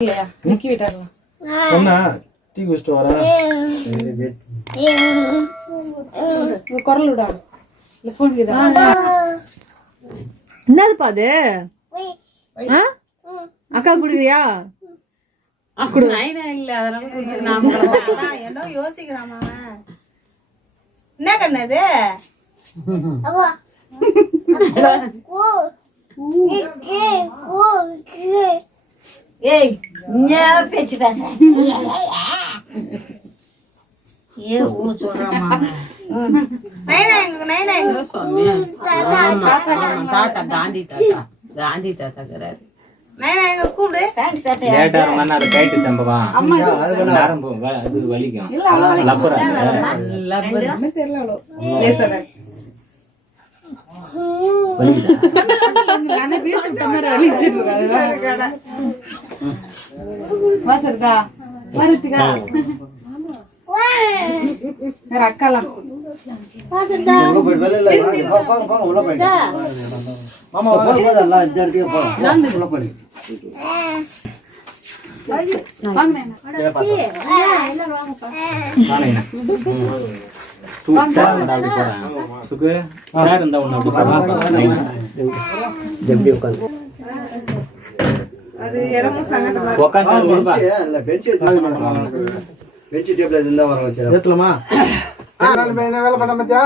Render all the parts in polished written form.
நிக்கி விட்டாரு சொன்னா டீ குடிச்சிட்டு வரேன். குரல் விடா இல்ல போன் விடா. என்னதுப்பா அது? அக்கா குடுக்குறியா? இல்ல அதனால என்ன யோசிக்கிறாமா என்ன கண்ணது ஏய் நான் பேச்சு பேச ஏ ஊ சொல்றமா தாத்தா காந்தி தாத்தா கராரு கூப்பிடு லேட்டா மண்ணா அது கைட்டு சம்பவம் நரம்பு அது வலிக்கும் லப்பர் தெரியல அக்காலாம் சுக்கு சார் இருந்தா ஒண்ணு வேலை பண்ண மத்தியா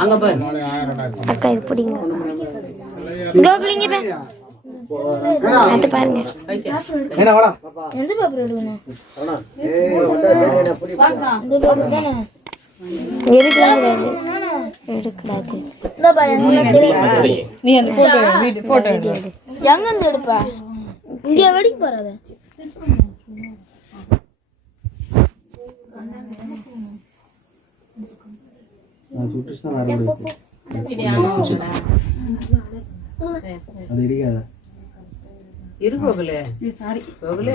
அங்க பாரு அக்கா இது பிடிங்க கோகுலிங்க பே அது பாருங்க என்ன வாடா எந்த பேப்பர் எடுக்கணும் எடுக்கக்கூடாது நீ அந்த போட்டோ எடு. எங்க இருந்து எடுப்ப இங்க வெடிக்க போறாத சுட்டுச்சுன்னா அது இடிக்காத இரு கோகுலே சாரி கோகுலே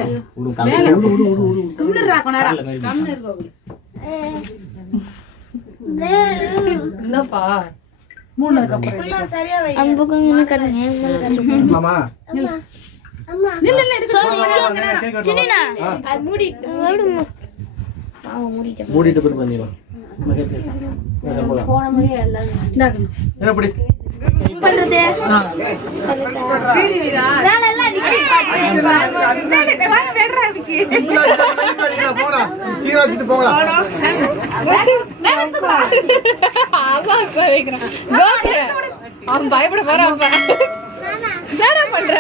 என்னப்பா மூணுக்கு அப்புறம் சரியா வை அம்புக்கு கண்ணே மாமா அம்மா நில்ல நில்ல சின்னினா அது மூடி மூடிட்டு போய் பண்ணிடலாம் போன மாதிரியே எல்லாம் என்ன படி பண்றது வேலை எல்லாம் போடா சீராச்சிட்டு போங்கடா அவன் பயப்பட போறான் பண்ற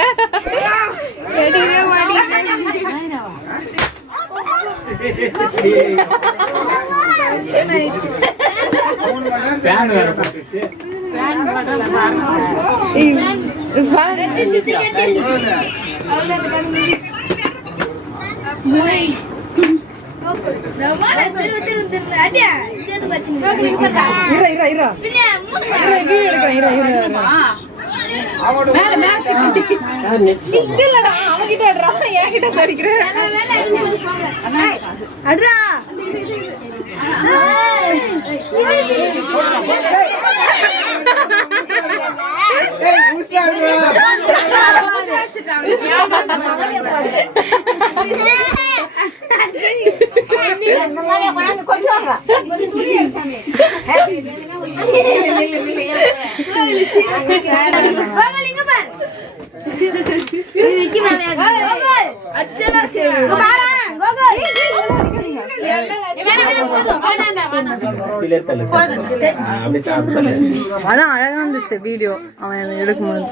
ஆனா அழகா இருந்துச்சு வீடியோ அவன் எடுக்கும்போது.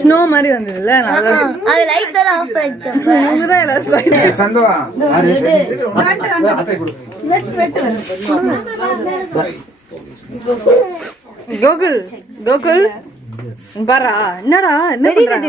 ஸ்னோ மாதிரி வந்ததுல நல்லா அது லைட் எல்லாம் ஆஃப் ஆயிடுச்சு தான் எல்லாரும் சந்தவா கோகுல் கோகுல் பாரா என்னடா என்ன பண்றாங்க